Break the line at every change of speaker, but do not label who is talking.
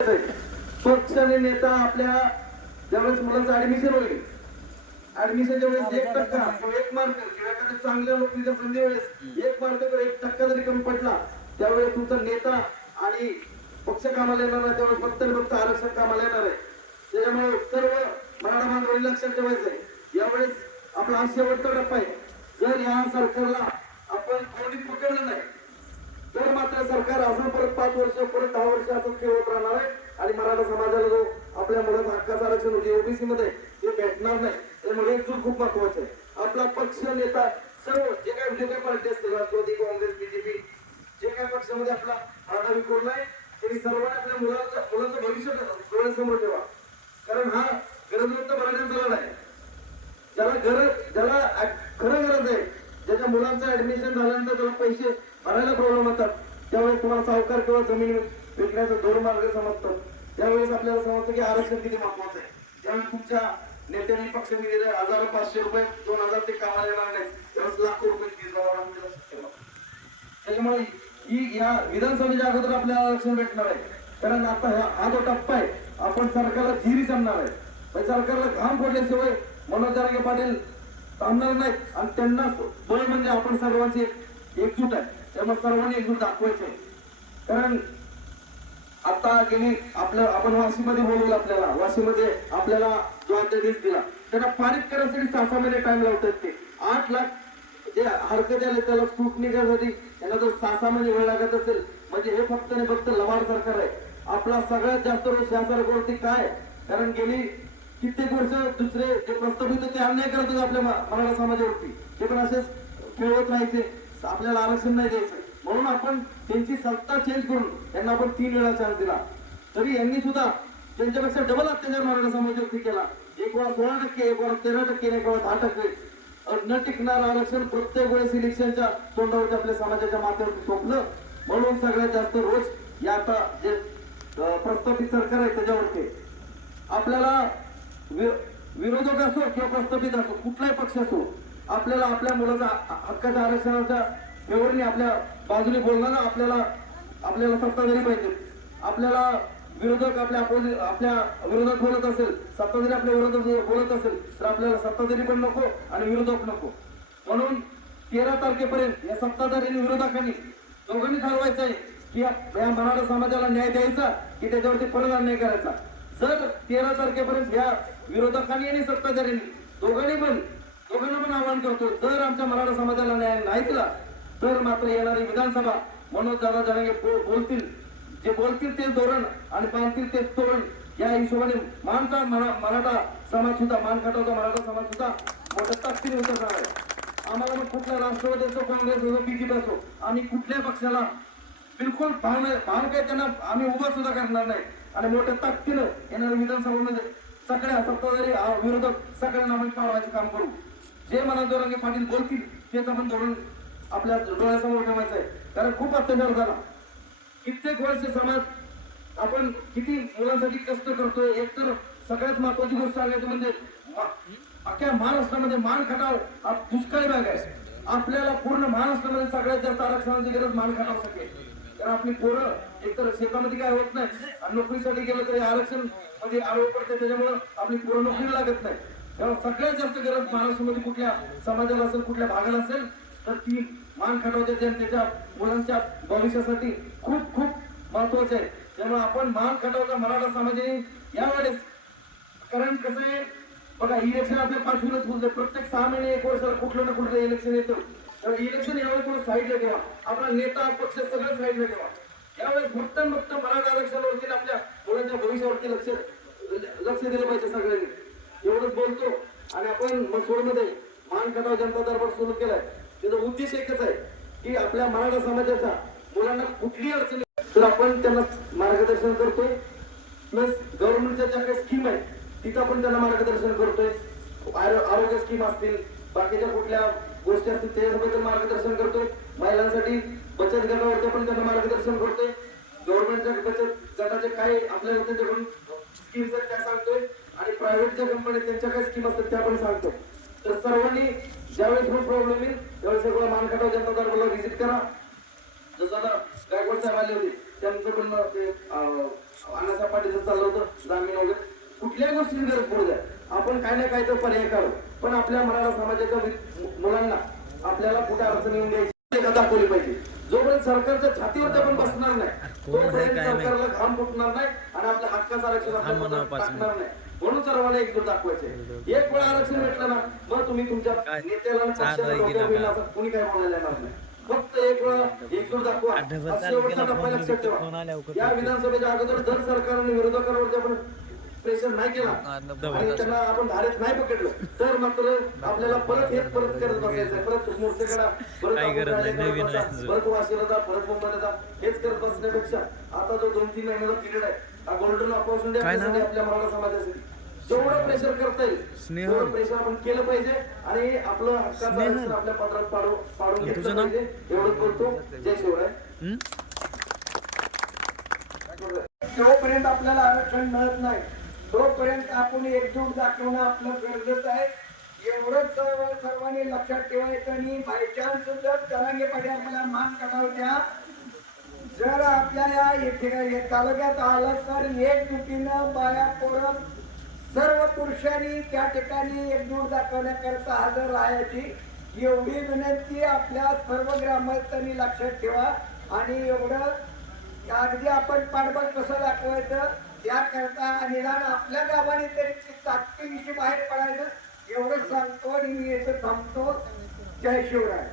पक्षाने आणि नेता आपल्या ज्यावेळेस मुलाचं ऍडमिशन होईल ऍडमिशनच्या वेळेस एक टक्का किंवा एक मार्क किंवा एखाद्या चांगल्या नोकरीच्या संधी वेळेस एक मार्क किंवा एक टक्का जरी कमी पडला त्यावेळेस तुमचा नेता आणि पक्ष कामाला येणार नाही त्यावेळेस फक्त फक्त आरक्षण कामाला येणार आहे. त्याच्यामुळे सर्व मराठा बांधवांनी लक्षात ठेवायचं आहे यावेळेस आपला हा शेवटचा टप्पा आहे. जर या सरकारला आपण कोणी पकडलं नाही तर मात्र सरकार असं परत पाच वर्ष परत दहा वर्ष असं खेळत राहणार आहे. आणि मराठा समाजाला जो आपल्या मुलाचा हक्काचं आरक्षण होते ओबीसी मध्ये ते भेटणार नाही त्यामुळे एकजूट खूप महत्वाचं आहे. आपला पक्ष नेता सर्व जे काय जे काय पार्टी असतील राष्ट्रवादी काँग्रेस बीजेपी जे काय पक्षामध्ये आपला मराठा विखुरला आहे त्यांनी सर्वांनी आपल्या मुलाचं मुलाचं भविष्य डोळ्यासमोर ठेवा. कारण हा गरजवंत मराठ्यांचा लढा आहे. ज्याला गरज ज्याला खरं गरज आहे ज्याच्या मुलांचं ऍडमिशन झाल्यानंतर त्याला पैसे भरायला प्रॉब्लेम होतात. त्यावेळेस तुम्हाला सावकार किंवा जमीन विकण्याचा दोन मार्ग समजतं. त्यावेळेस आपल्याला समजतं की आरक्षण किती महत्वाचं आहे. त्यावेळेस तुमच्या नेत्यांनी पक्षाने दिले हजार पाचशे रुपये दोन हजार ते कामाला येणार नाही त्यावेळेस लाखो रुपये त्याच्यामुळे ही या विधानसभेच्या अगोदर आपल्याला आरक्षण भेटणार आहे. कारण आता हा जो टप्पा आहे आपण सरकारला जिरी सांगणार आहे. सरकारला घाम फोडल्याशिवाय मनोज जरांगे पाटील थांबणार नाहीत. आणि त्यांना बळ म्हणजे आपण सर्वांची एक- एकजूट आहे. त्यामुळे सर्वांनी एकजूट दाखवायचे कारण आता गेली आपलं आपण वाशीमध्ये बोलवलं आपल्याला. वाशीमध्ये आपल्याला जो अध्यादेश दिला त्यांना पारित करण्यासाठी सहा सहा महिने टाइम लावतात ते. आठ लाख जे हरकत आले त्याला फूट निघण्यासाठी त्यांना जर सहा सहा महिने वेळ लागत असेल म्हणजे हे फक्त आणि फक्त लवाड सरकार आहे. आपला सगळ्यात जास्त रोष या सरकारवरती काय? कारण गेली कित्येक वर्ष दुसरे जे प्रस्तावित होते ते अन्याय करत होते आपल्या मराठा समाजावरती. ते पण असेच खेळत राहायचे. आपल्याला आरक्षण नाही द्यायचं. म्हणून आपण त्यांची सत्ता चेंज करून त्यांना आपण तीन वेळा चान्स दिला. तरी यांनी सुद्धा त्यांच्यापेक्षा डबल अत्याचार मराठा समाजावरती केला. एक वेळा सोळा टक्के एक वेळा तेरा टक्के एक वेळा दहा टक्के. न टिकणार आरक्षण प्रत्येक वेळेस इलेक्शनच्या तोंडावरती आपल्या समाजाच्या माथ्यावरती सोपलं म्हणून सगळ्यात जास्त रोज या आता जे प्रस्थापित सरकार आहे त्याच्यावरती. आपल्याला विरोधक असो किंवा प्रस्थापित असो कुठलाही पक्ष असो आपल्याला आपल्या मुलाचा हक्काच्या आरक्षणाच्या व्यवहारने आपल्या बाजूने बोलणं आपल्याला आपल्याला सत्ताधारी पाहिजे. आपल्याला विरोधक आपल्या अपोजि आपल्या विरोधात बोलत असेल सत्ताधारी आपल्या विरोधात बोलत असेल तर आपल्याला सत्ताधारी पण नको आणि विरोधक नको. म्हणून तेरा तारखेपर्यंत या सत्ताधारी आणि विरोधकांनी दोघांनी ठरवायचं आहे की या या मराठा समाजाला न्याय द्यायचा की त्याच्यावरती परत अन्याय करायचा. जर तेरा तारखेपर्यंत या विरोधकांनी आणि सत्ताधाऱ्यांनी दोघांनी पण दोघांना पण आवाहन करतो. जर आमच्या मराठा समाजाला न्याय नाही दिला तर मात्र येणारी विधानसभा मनोज दादा जरांगे बोलतील. जे बोलतील तेच धोरण आणि बांधतील तेच तोरण. या हिशोबाने मानचा मराठा समाज सुद्धा मान खटावचा मराठा समाज सुद्धा मोठ्या ताकदीने उतरणार आहे. आम्हाला मग कुठल्या राष्ट्रवादी असो काँग्रेस असो बीजेपी असो आम्ही कुठल्या पक्षाला बिलकुल भान भान काय त्यांना आम्ही उभा सुद्धा करणार नाही. आणि मोठ्या ताकदीनं येणाऱ्या विधानसभामध्ये सगळ्या सत्ताधारी विरोधक सगळ्यांना आम्ही पाळवायचं काम करू. जे मनात जोरांगे पाटील बोलतील तेच आपण धोरण आपल्या डोळ्यासमोर ठेवायचं आहे. कारण खूप अत्याचार झाला. कित्येक वर्ष समाज आपण किती मुलांसाठी कष्ट करतोय. एक तर सगळ्यात महत्वाची गोष्ट सांगायची म्हणजे अख्ख्या महाराष्ट्रामध्ये मान खटाव हा दुष्काळी भाग आहे. आपल्याला पूर्ण महाराष्ट्रामध्ये सगळ्यात जास्त आरक्षणाची गरज मान खटाव शकेल कारण आपली पोरं एकतर शेतामध्ये काय होत नाही आणि नोकरीसाठी गेलं तरी आरक्षण म्हणजे आरोप पडते त्याच्यामुळं आपली पोरं नोकरी लागत नाही. त्यामुळे सगळ्यात जास्त गरज महाराष्ट्रामध्ये कुठल्या समाजाला असेल कुठल्या भागाला असेल तर ती मान खटावच्या जनतेच्या मुलांच्या भविष्यासाठी खूप खूप महत्त्वाचे आहे. त्यामुळे आपण मान खटावचा मराठा समाजाने यावेळेस कारण कसं आहे बघा इलेक्शन आपल्या पाठवूनच बोलतोय. प्रत्येक सहा महिने एक वर्षाला कुठलं ना कुठलं इलेक्शन येतं. तर इलेक्शन यावेळेस थोडं साईडला ठेवा. आपला नेता पक्ष सगळं साईडला ठेवा. यावेळेस फक्त फक्त मराठा आरक्षणावरती आपल्या मुलांच्या भविष्यावरती लक्ष लक्ष दिलं पाहिजे सगळ्यांनी. एवढंच बोलतो. आणि आपण मसोडमध्ये मान खटाव जनता दरबार सुरू केलाय. त्याचा उद्देश एकच आहे की आपल्या मराठा समाजाच्या मुलांना कुठली अडचण तर आपण त्यांना मार्गदर्शन करतोय. प्लस गव्हर्नमेंटच्या ज्या काही स्कीम आहेत तिथं पण त्यांना मार्गदर्शन करतोय. आरोग्य स्कीम असतील बाकीच्या कुठल्या गोष्टी असतील त्याच्याबद्दल मार्गदर्शन करतोय. महिलांसाठी बचत गटावरती पण त्यांना मार्गदर्शन करतोय. गव्हर्नमेंटच्या बचत गटाचे काय आपल्याला त्यांच्याकडून स्कीम्स आणि प्रायव्हेट ज्या कंपनी त्यांच्या काय स्कीम असतात त्या पण सांगतो. तर सर्वांनी ज्यावेळेस पण प्रॉब्लेम येईल त्यावेळेस सगळं मानखटाव जनता दरबारला व्हिजिट करा. जसं आता गायकवाड साहेब आले होते त्यांचं पण ते अण्णासाहेब पाटीलचं चाललं होतं जामीन वगैरे. कुठल्याही गोष्टीची गरज पडू द्या. आपण काय ना काय तर पर्याय काढू. पण आपल्या मराठा समाजाच्या मुलांना आपल्याला कुठे अडचण येऊन द्यायची दाखवली पाहिजे. जोपर्यंत सरकारच्या छातीवर आपण बसणार नाही तोपर्यंत सरकारला घाम फुटणार नाही आणि आपल्या हक्काचं आरक्षण टाकणार नाही. म्हणून सर्वांना एकजूट दाखवायचे एक वेळा आरक्षण भेटलं ना मग तुम्ही तुमच्या नेत्याला पक्षाला कोणी काय बोलायला नाही. फक्त एक वेळा एकजूट दाखवा. शेवटचा टप्पा लक्षात ठेवा. या विधानसभेच्या अगोदर जर सरकारने विरोधकांवरती आपण प्रेशर नाही केला आणि त्यांना आपण धारेत नाही पकडलं तर मात्र आपल्याला परत हेच परत करत बसायचं परत मोर्चे करा परत परत वाशीला जा परत मुंबईला जा हेच करत बसण्यापेक्षा आता जो दोन तीन महिन्याचा पिरियड आहे गोल्डन ऑपॉर्च्युनिटी आपल्यासाठी आपल्या मराठा समाजासाठी. जेवढं प्रेशर करता येईल तेवढं प्रेशर आपण केलं पाहिजे. आणि आपलं हक्काचं आपल्या पत्रात पाडू पाडून घेतलं पाहिजे. एवढंच बोलतो. जय शिवराय.
जोपर्यंत आपल्याला आरक्षण मिळत नाही तोपर्यंत आपण एकजूट दाखवणं आपलं गरजेचं आहे. एवढंच सर्व सर्वांनी लक्षात ठेवायचं आणि बायचान्स जर जरांगे पाटील आपल्याला मान काढावत्या जर आपल्या या येथे तालुक्यात आलं तर एकजुटीनं बाया पोरं सर्व पुरुषांनी त्या ठिकाणी एकजूट दाखवण्याकरता हजर राहायची. एवढी विनंती आपल्या सर्व ग्रामस्थांनी लक्षात ठेवा. आणि एवढं अगदी आपण पाठबळ कसं दाखवायचं त्याकरता निदान आपल्या गावाने तरी ताकदीविषयी बाहेर पडायचं. एवढं सांगतो आणि मी याचं थांबतो. जय शिवराय.